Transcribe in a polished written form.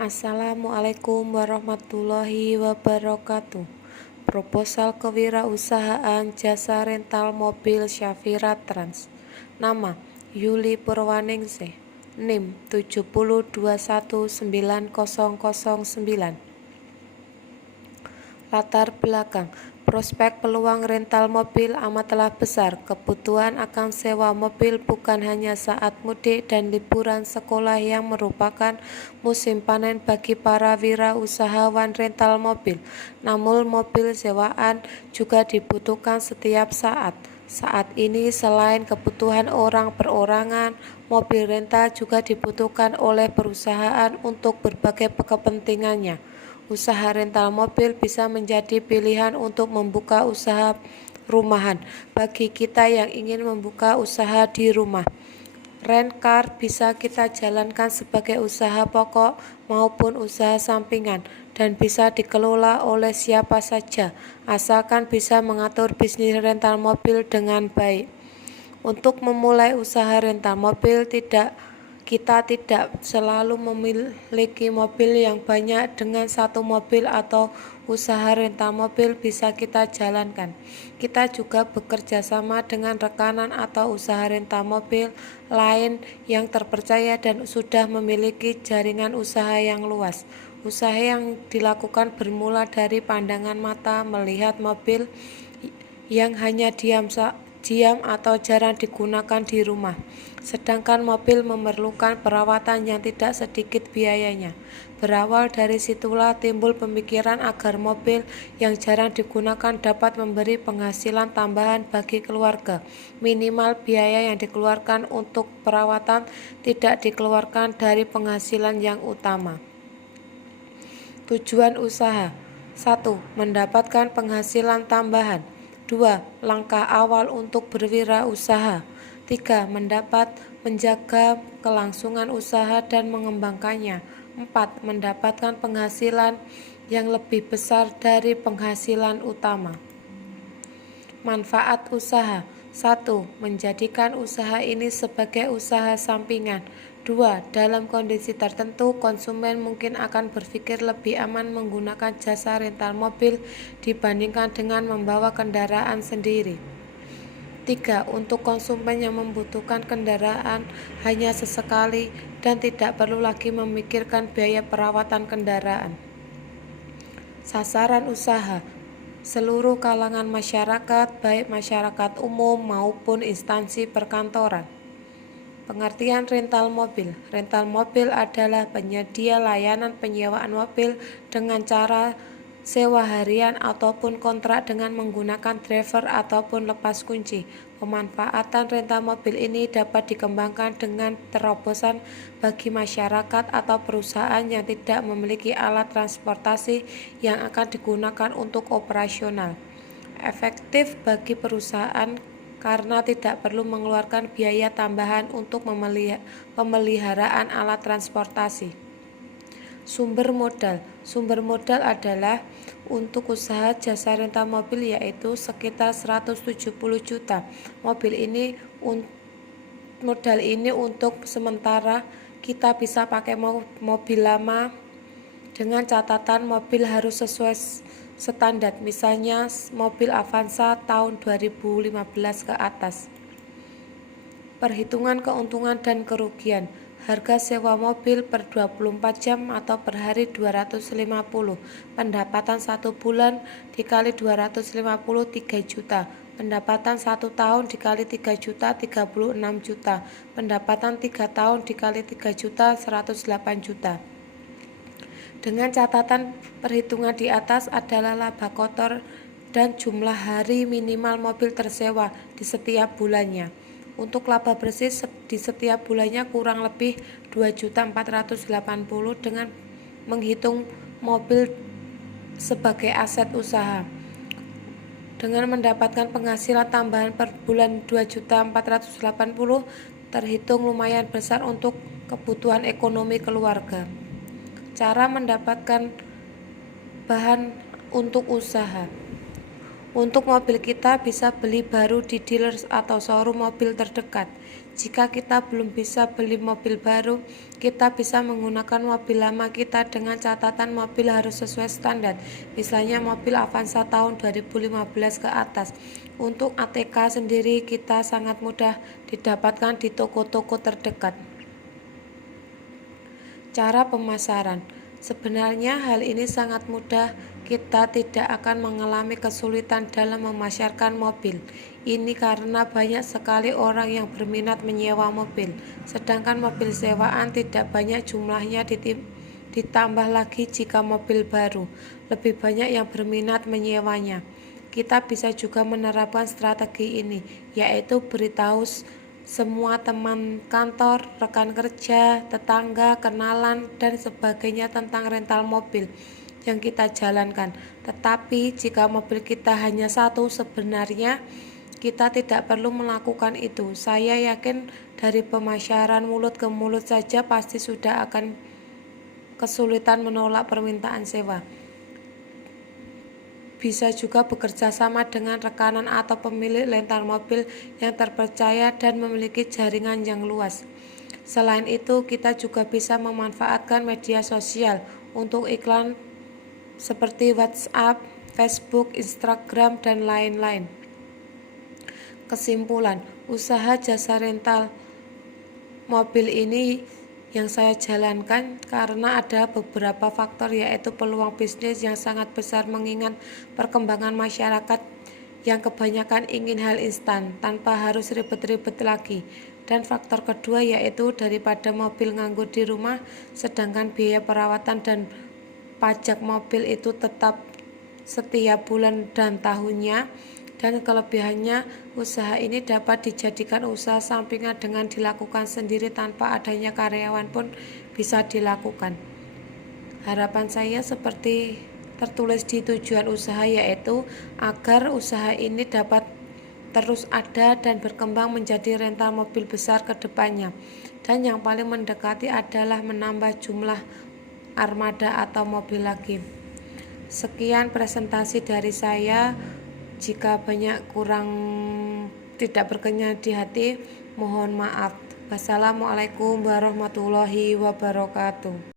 Assalamualaikum warahmatullahi wabarakatuh. Proposal kewirausahaan jasa rental mobil Syafira Trans. Nama Yuli Purwaningsih. NIM 702190009. Latar belakang. Prospek peluang rental mobil amatlah besar. Kebutuhan akan sewa mobil bukan hanya saat mudik dan liburan sekolah yang merupakan musim panen bagi para wirausahawan rental mobil. Namun mobil sewaan juga dibutuhkan setiap saat. Saat ini selain kebutuhan orang perorangan, mobil rental juga dibutuhkan oleh perusahaan untuk berbagai kepentingannya. Usaha rental mobil bisa menjadi pilihan untuk membuka usaha rumahan bagi kita yang ingin membuka usaha di rumah. Rent car bisa kita jalankan sebagai usaha pokok maupun usaha sampingan dan bisa dikelola oleh siapa saja, asalkan bisa mengatur bisnis rental mobil dengan baik. Untuk memulai usaha rental mobil kita tidak selalu memiliki mobil yang banyak. Dengan satu mobil atau usaha rental mobil bisa kita jalankan. Kita juga bekerja sama dengan rekanan atau usaha rental mobil lain yang terpercaya dan sudah memiliki jaringan usaha yang luas. Usaha yang dilakukan bermula dari pandangan mata melihat mobil yang hanya diam atau jarang digunakan di rumah. Sedangkan mobil memerlukan perawatan yang tidak sedikit biayanya. Berawal dari situlah timbul pemikiran agar mobil yang jarang digunakan dapat memberi penghasilan tambahan bagi keluarga. Minimal biaya yang dikeluarkan untuk perawatan tidak dikeluarkan dari penghasilan yang utama. Tujuan usaha: 1. Mendapatkan penghasilan tambahan. 2. Langkah awal untuk berwirausaha. 3. Menjaga kelangsungan usaha dan mengembangkannya. 4. Mendapatkan penghasilan yang lebih besar dari penghasilan utama. Manfaat usaha: 1. Menjadikan usaha ini sebagai usaha sampingan. 2. Dalam kondisi tertentu, konsumen mungkin akan berpikir lebih aman menggunakan jasa rental mobil dibandingkan dengan membawa kendaraan sendiri. 3. Untuk konsumen yang membutuhkan kendaraan hanya sesekali dan tidak perlu lagi memikirkan biaya perawatan kendaraan. Sasaran usaha: seluruh kalangan masyarakat, baik masyarakat umum maupun instansi perkantoran. Pengertian rental mobil. Rental mobil adalah penyedia layanan penyewaan mobil dengan cara sewa harian ataupun kontrak dengan menggunakan driver ataupun lepas kunci. Pemanfaatan rental mobil ini dapat dikembangkan dengan terobosan bagi masyarakat atau perusahaan yang tidak memiliki alat transportasi yang akan digunakan untuk operasional. Efektif bagi perusahaan karena tidak perlu mengeluarkan biaya tambahan untuk pemeliharaan alat transportasi. Sumber modal. Sumber modal adalah untuk usaha jasa rental mobil yaitu sekitar 170 juta. Modal ini untuk sementara kita bisa pakai mobil lama dengan catatan mobil harus sesuai standar, misalnya mobil Avanza tahun 2015 ke atas. Perhitungan keuntungan dan kerugian. Harga sewa mobil per 24 jam atau per hari 250. Pendapatan 1 bulan dikali 250 3 juta. Pendapatan 1 tahun dikali 3 juta 36 juta. Pendapatan 3 tahun dikali 3 juta 108 juta. Dengan catatan perhitungan di atas adalah laba kotor dan jumlah hari minimal mobil tersewa di setiap bulannya. Untuk laba bersih di setiap bulannya kurang lebih 2.480.000 dengan menghitung mobil sebagai aset usaha. Dengan mendapatkan penghasilan tambahan per bulan 2.480.000 terhitung lumayan besar untuk kebutuhan ekonomi keluarga. Cara mendapatkan bahan untuk usaha. Untuk mobil kita bisa beli baru di dealer atau showroom mobil terdekat. Jika kita belum bisa beli mobil baru, kita bisa menggunakan mobil lama kita dengan catatan mobil harus sesuai standar. Misalnya mobil Avanza tahun 2015 ke atas. Untuk ATK sendiri kita sangat mudah didapatkan di toko-toko terdekat. Cara pemasaran. Sebenarnya hal ini sangat mudah, kita tidak akan mengalami kesulitan dalam memasarkan mobil. Ini karena banyak sekali orang yang berminat menyewa mobil, sedangkan mobil sewaan tidak banyak jumlahnya ditambah lagi jika mobil baru, lebih banyak yang berminat menyewanya. Kita bisa juga menerapkan strategi ini, yaitu beritahu semua teman kantor, rekan kerja, tetangga, kenalan, dan sebagainya tentang rental mobil yang kita jalankan. Tetapi jika mobil kita hanya satu, sebenarnya kita tidak perlu melakukan itu. Saya yakin dari pemasaran mulut ke mulut saja pasti sudah akan kesulitan menolak permintaan sewa. Bisa juga bekerja sama dengan rekanan atau pemilik rental mobil yang terpercaya dan memiliki jaringan yang luas. Selain itu, kita juga bisa memanfaatkan media sosial untuk iklan seperti WhatsApp, Facebook, Instagram, dan lain-lain. Kesimpulan, usaha jasa rental mobil ini yang saya jalankan karena ada beberapa faktor, yaitu peluang bisnis yang sangat besar mengingat perkembangan masyarakat yang kebanyakan ingin hal instan tanpa harus ribet-ribet lagi, dan faktor kedua yaitu daripada mobil nganggur di rumah sedangkan biaya perawatan dan pajak mobil itu tetap setiap bulan dan tahunnya. Dan kelebihannya, usaha ini dapat dijadikan usaha sampingan dengan dilakukan sendiri tanpa adanya karyawan pun bisa dilakukan. Harapan saya seperti tertulis di tujuan usaha, yaitu agar usaha ini dapat terus ada dan berkembang menjadi rental mobil besar ke depannya. Dan yang paling mendekati adalah menambah jumlah armada atau mobil lagi. Sekian presentasi dari saya. Jika banyak kurang tidak berkenan di hati, mohon maaf. Wassalamualaikum warahmatullahi wabarakatuh.